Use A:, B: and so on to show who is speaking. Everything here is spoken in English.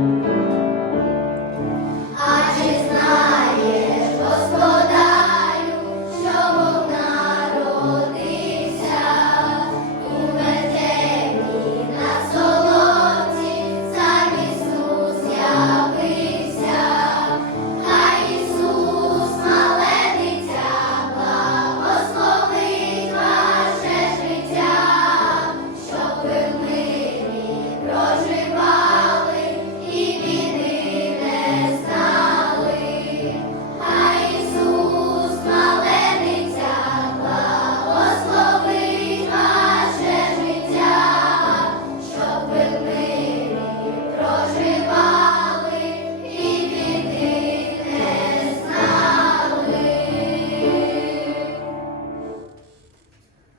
A: you